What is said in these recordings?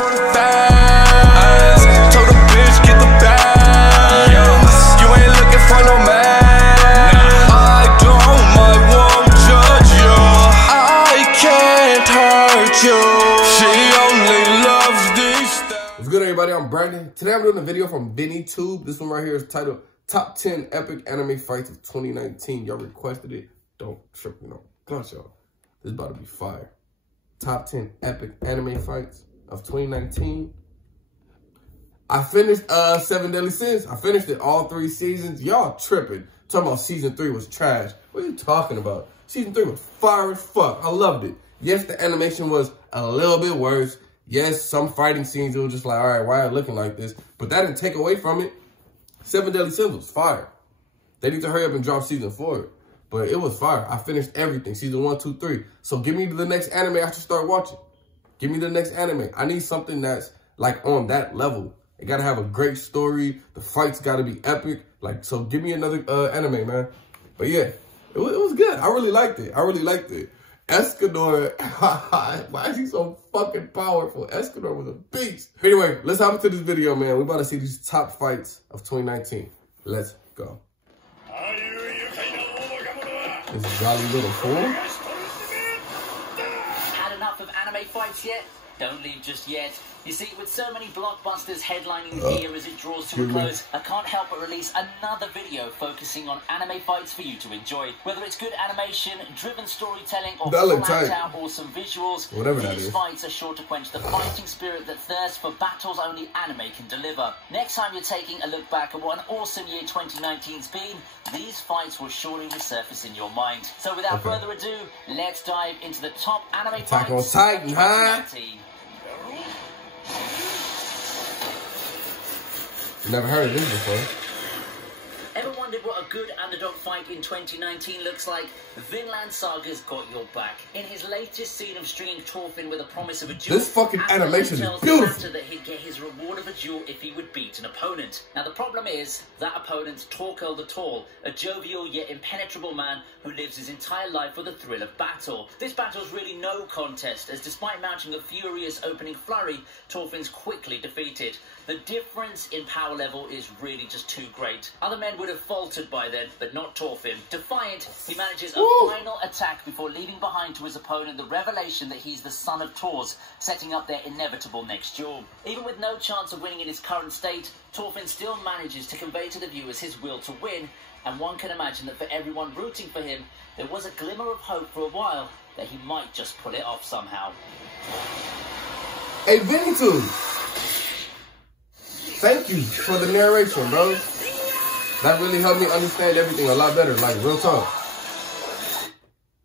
from the fans. Told the bitch get the bag. You ain't looking for no man. I won't judge you. I can't hurt you. She only loves these things. What's good, everybody? I'm Brandon. Today I'm doing a video from BennyTube. This one right here is titled Top 10 Epic Anime Fights of 2019. Y'all requested it. Don't trip, Gosh, y'all. This is about to be fire. Top 10 Epic Anime Fights of 2019. I finished 7 Deadly Sins. I finished it all 3 seasons. Y'all tripping. Talking about season 3 was trash. What are you talking about? Season 3 was fire as fuck. I loved it. Yes, the animation was a little bit worse. Yes, some fighting scenes, it was just like, all right, why are you looking like this? But that didn't take away from it. 7 Deadly Sins was fire. They need to hurry up and drop season 4. But it was fire. I finished everything. Season 1, 2, 3. So give me the next anime I should start watching. Give me the next anime. I need something that's like on that level. It gotta have a great story. The fights gotta be epic. Like, so give me another anime, man. But yeah, it was good. I really liked it. Escanor, why is he so fucking powerful? Escanor was a beast. Anyway, let's hop into this video, man. We're about to see these top fights of 2019. Let's go. This jolly little fool. Had enough of anime fights yet? Don't leave just yet. You see, with so many blockbusters headlining the year as it draws to a close, I can't help but release another video focusing on anime fights for you to enjoy. Whether it's good animation, driven storytelling, or flat-out awesome visuals, these fights are sure to quench the fighting spirit that thirsts for battles only anime can deliver. Next time you're taking a look back at what an awesome year 2019's been, these fights will surely resurface in your mind. So without further ado, let's dive into the top anime fights of 2019. Never heard of this before. Ever wondered what a good underdog fight in 2019 looks like? Vinland Saga's got your back. In his latest scene of stringing Thorfinn with a promise of a duel, this fucking animation is beautiful. That he'd get his reward of a duel if he would beat an opponent. Now the problem is, that opponent's Torkel the Tall, a jovial yet impenetrable man who lives his entire life for the thrill of battle. This battle's really no contest, as despite mounting a furious opening flurry, Thorfinn's quickly defeated. The difference in power level is really just too great. Other men would have faltered by then, but not Thorfinn. Defiant, he manages a final attack before leaving behind to his opponent the revelation that he's the son of Thors, setting up their inevitable next duel. Even with no chance of winning in his current state, Thorfinn still manages to convey to the viewers his will to win, and one can imagine that for everyone rooting for him, there was a glimmer of hope for a while that he might just pull it off somehow. Hey, BennyTube! Thank you for the narration, bro. That really helped me understand everything a lot better, like real talk.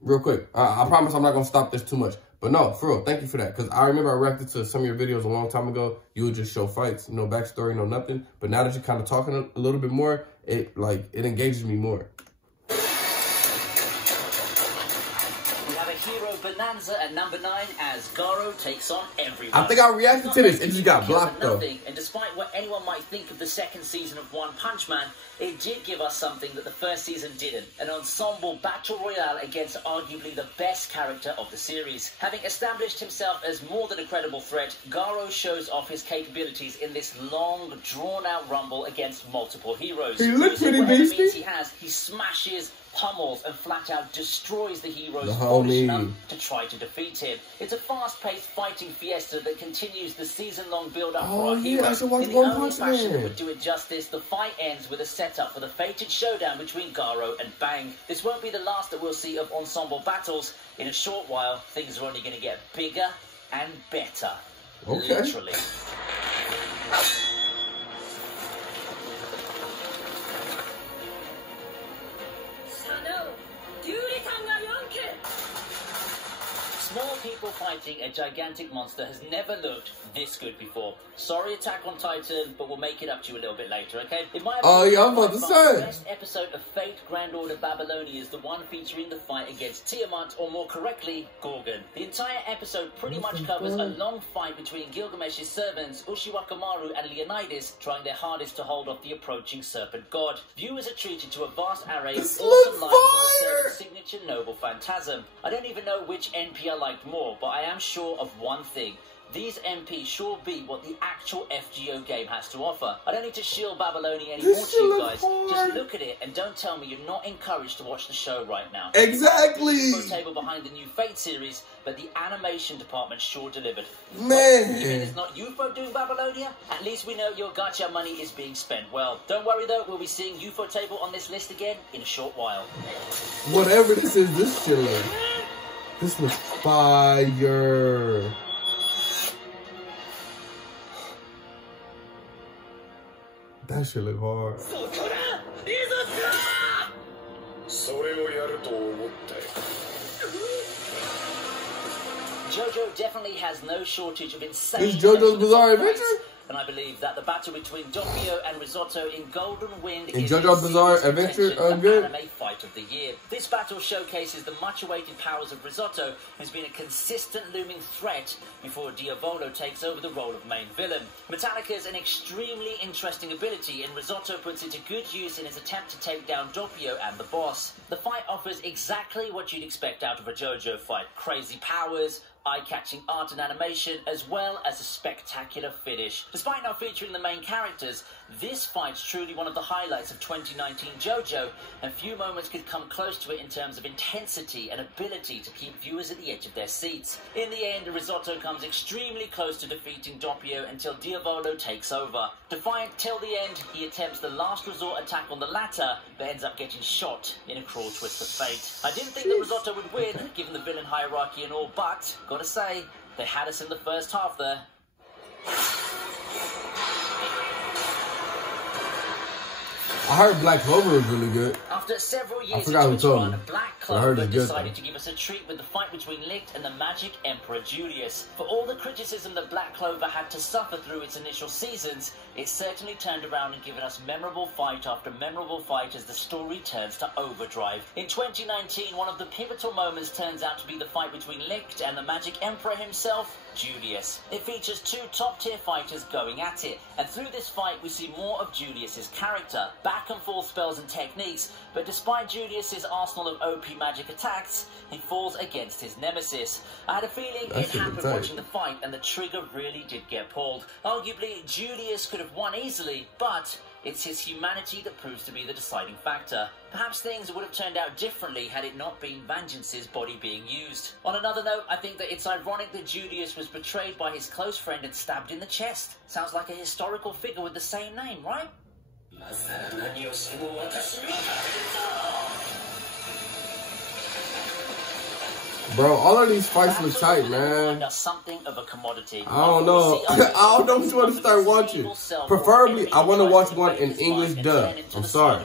Real quick, I promise I'm not gonna stop this too much. But no, for real, thank you for that. Because I remember I reacted to some of your videos a long time ago. You would just show fights, no backstory, no nothing. But now that you're kind of talking a little bit more, it engages me more. Hero Bonanza at number 9 as Garo takes on everyone. I think I reacted to this. It just got blocked though. And despite what anyone might think of the second season of One Punch Man, it did give us something that the first season didn't. An ensemble battle royale against arguably the best character of the series. Having established himself as more than a credible threat, Garo shows off his capabilities in this long, drawn-out rumble against multiple heroes. He looks pretty beastie. He smashes, pummels, and flat out destroys the heroes foolish enough to try to defeat him. It's a fast-paced fighting fiesta that continues the season-long build-up for our hero. I should watch In the One only Punch fashion that Man. would do it justice, the fight ends with a setup for the fated showdown between Garo and Bang. This won't be the last that we'll see of ensemble battles. In a short while, things are only going to get bigger and better. Okay. Literally. Small people fighting a gigantic monster has never looked this good before. Sorry, Attack on Titan, but we'll make it up to you a little bit later, okay? In my opinion, I'm about to say. The best episode of Fate Grand Order Babylonia is the one featuring the fight against Tiamat, or more correctly, Gorgon. The entire episode pretty much covers a long fight between Gilgamesh's servants, Ushiwakamaru and Leonidas, trying their hardest to hold off the approaching serpent god. Viewers are treated to a vast array of awesome lines of the signature noble phantasm. I don't even know which NP I liked more, but I am sure of one thing. these MPs sure beat what the actual FGO game has to offer. I don't need to shield Babylonia anymore to you guys. Just look at it and don't tell me you're not encouraged to watch the show right now. Exactly. The table behind the new Fate series, but the animation department sure delivered. Man. You mean it's not UFO doing Babylonia? At least we know your gacha money is being spent well. Don't worry though, we'll be seeing UFO table on this list again in a short while. Whatever this is, this shit looks. This looks fire. That shit look hard. JoJo definitely has no shortage of insane... This JoJo's Bizarre Adventure? And I believe that the battle between Doppio and Risotto in Golden Wind in is JoJo's Bizarre Adventure good. Anime fight of the year. This battle showcases the much-awaited powers of Risotto, who's been a consistent looming threat before Diavolo takes over the role of main villain. Metallica's an extremely interesting ability, and Risotto puts it to good use in his attempt to take down Doppio and the boss. The fight offers exactly what you'd expect out of a JoJo fight. Crazy powers, eye-catching art and animation, as well as a spectacular finish. Despite not featuring the main characters, this fight's truly one of the highlights of 2019 JoJo, and few moments could come close to it in terms of intensity and ability to keep viewers at the edge of their seats. In the end, Risotto comes extremely close to defeating Doppio until Diavolo takes over. Defiant till the end, he attempts the last resort attack on the latter, but ends up getting shot in a cruel twist of fate. I didn't think that Risotto would win, given the villain hierarchy and all, but gotta say, they had us in the first half there. I heard Black Clover was really good. After several years into its run, Black Clover decided to give us a treat with the fight between Licht and the Magic Emperor Julius. For all the criticism that Black Clover had to suffer through its initial seasons, it certainly turned around and given us memorable fight after memorable fight as the story turns to overdrive. In 2019, one of the pivotal moments turns out to be the fight between Licht and the Magic Emperor himself, Julius. It features two top-tier fighters going at it, and through this fight we see more of Julius's character, back and forth spells and techniques, but despite Julius's arsenal of OP magic attacks, he falls against his nemesis. I had a feeling it happened watching the fight, and the trigger really did get pulled. Arguably, Julius could have won easily, but it's his humanity that proves to be the deciding factor. Perhaps things would have turned out differently had it not been Vengeance's body being used. On another note, I think that it's ironic that Julius was betrayed by his close friend and stabbed in the chest. Sounds like a historical figure with the same name, right? Bro, all of these fights look tight, man. Something of a commodity. I don't know. I don't know which one to start watching. Preferably, I want to watch one in English dub. I'm sorry.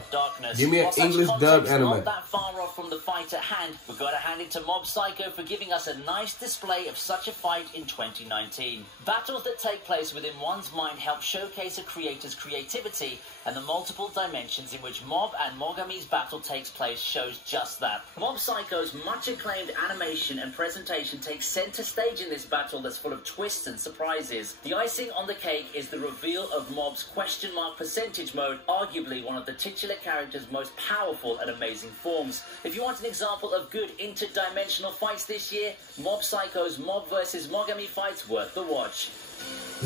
Give me an English dub anime. Not that far off from the fight at hand, we've got to hand it to Mob Psycho for giving us a nice display of such a fight in 2019. Battles that take place within one's mind help showcase a creator's creativity, and the multiple dimensions in which Mob and Mogami's battle takes place shows just that. Mob Psycho's much acclaimed animation and presentation takes center stage in this battle that's full of twists and surprises. The icing on the cake is the reveal of Mob's question mark percentage mode, arguably one of the titular character's most powerful and amazing forms. If you want an example of good interdimensional fights this year, Mob Psycho's Mob vs Mogami fight's worth the watch.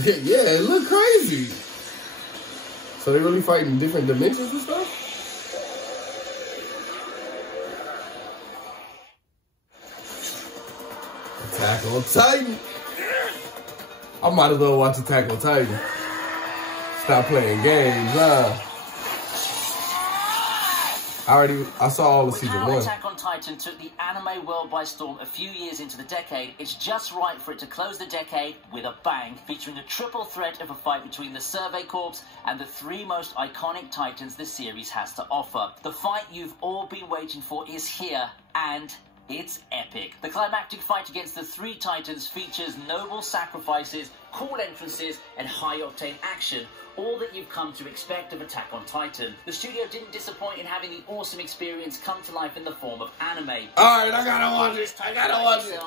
Yeah, it looked crazy. So they really fight in different dimensions and stuff? Attack on Titan. I might as well watch Attack on Titan. Stop playing games, huh? I saw all of season 1. Attack on Titan took the anime world by storm a few years into the decade. It's just right for it to close the decade with a bang, featuring a triple threat of a fight between the Survey Corps and the three most iconic Titans the series has to offer. The fight you've all been waiting for is here, and it's epic. The climactic fight against the three Titans features noble sacrifices, cool entrances, and high-octane action, all that you've come to expect of Attack on Titan. The studio didn't disappoint in having the awesome experience come to life in the form of anime. Alright, I gotta watch it.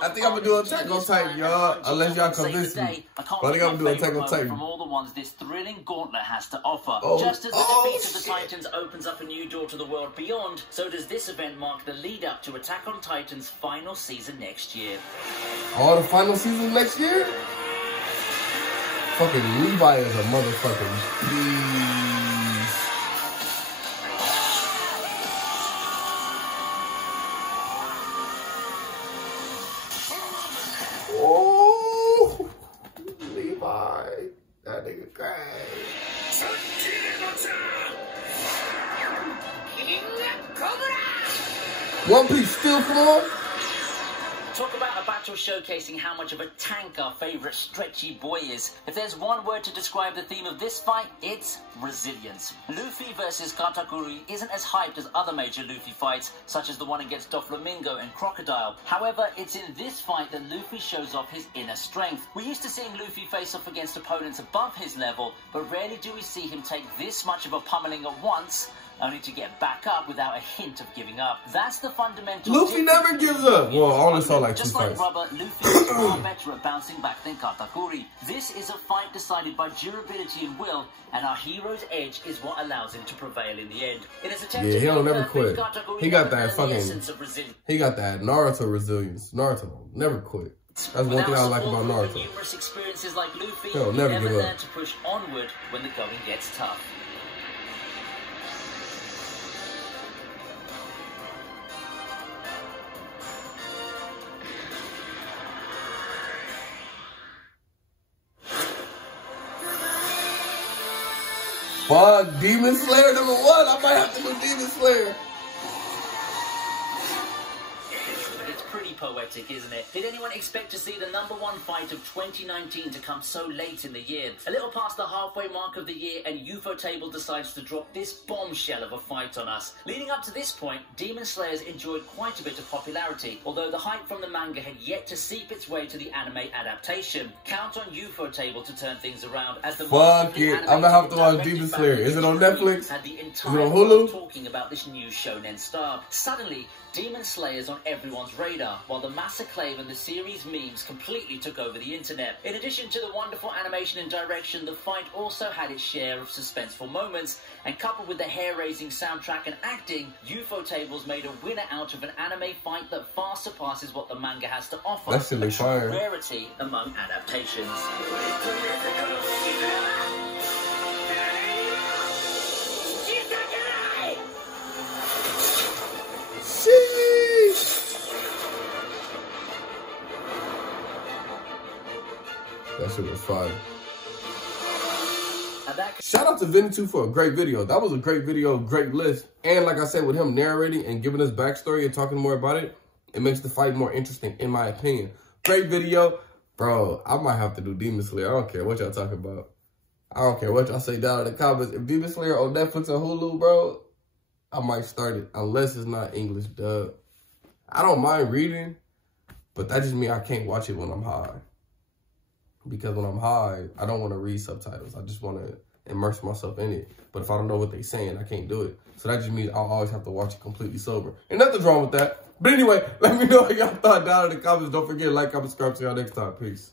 I think I'm gonna do Attack on Titan, y'all. Unless y'all convince me. But I think I'm gonna do Attack on Titan. From all the ones this thrilling gauntlet has to offer. Just as the defeat of the Titans opens up a new door to the world beyond, so does this event mark the lead up to Attack on Titan's final season next year. Oh, the final season next year? Fucking Levi is a motherfucking beast. Oh, Levi. That nigga crazy. One Piece still form. Talk about a battle showcasing how much of a tank our favourite stretchy boy is. If there's one word to describe the theme of this fight, it's resilience. Luffy versus Katakuri isn't as hyped as other major Luffy fights, such as the one against Doflamingo and Crocodile. However, it's in this fight that Luffy shows off his inner strength. We're used to seeing Luffy face off against opponents above his level, but rarely do we see him take this much of a pummeling at once, only to get back up without a hint of giving up. That's the fundamental Luffy never gives up. Well, I only saw like 2 Just fights. like rubber, Luffy is far better at bouncing back than Katakuri. This is a fight decided by durability and will, and our hero's edge is what allows him to prevail in the end. In his attempt Yeah, to he don't be never perfect, quit. Katakuri He got never that learned the fucking, essence of resilience. he got that Naruto resilience. Naruto never quit. That's one thing I like about Naruto. Numerous experiences like Luffy, He'll never never give up. learn to push onward when the going gets tough. Fuck, Demon Slayer #1. I might have to go Demon Slayer. It's pretty poetic, isn't it? Did anyone expect to see the #1 fight of 2019 to come so late in the year? A little past the halfway mark of the year, and Ufotable decides to drop this bombshell of a fight on us. Leading up to this point, Demon Slayers enjoyed quite a bit of popularity, although the hype from the manga had yet to seep its way to the anime adaptation. Count on Ufotable to turn things around, as the Fuck it, I'm gonna have to watch Demon Slayer. Is it on Netflix? Had the Is it entire on world Hulu? talking about this new shonen star. Suddenly, Demon Slayer's on everyone's radar, while the mass acclaim and the series memes completely took over the internet. In addition to the wonderful animation and direction, the fight also had its share of suspenseful moments, and coupled with the hair-raising soundtrack and acting, Ufotable made a winner out of an anime fight that far surpasses what the manga has to offer. That's silly fire. Rarity among adaptations. That shit was fire. Shout out to Vinny2 for a great video. That was a great video, great list. And like I said, with him narrating and giving us backstory and talking more about it, it makes the fight more interesting, in my opinion. Great video. Bro, I might have to do Demon Slayer. I don't care what y'all talking about. I don't care what y'all say down in the comments. If Demon Slayer on Netflix or Hulu, bro, I might start it. Unless it's not English dub. I don't mind reading, but that just means I can't watch it when I'm high. Because when I'm high, I don't want to read subtitles. I just want to immerse myself in it. But if I don't know what they're saying, I can't do it. So that just means I'll always have to watch it completely sober. And nothing's wrong with that. But anyway, let me know what y'all thought down in the comments. Don't forget to like, comment, subscribe. See y'all next time. Peace.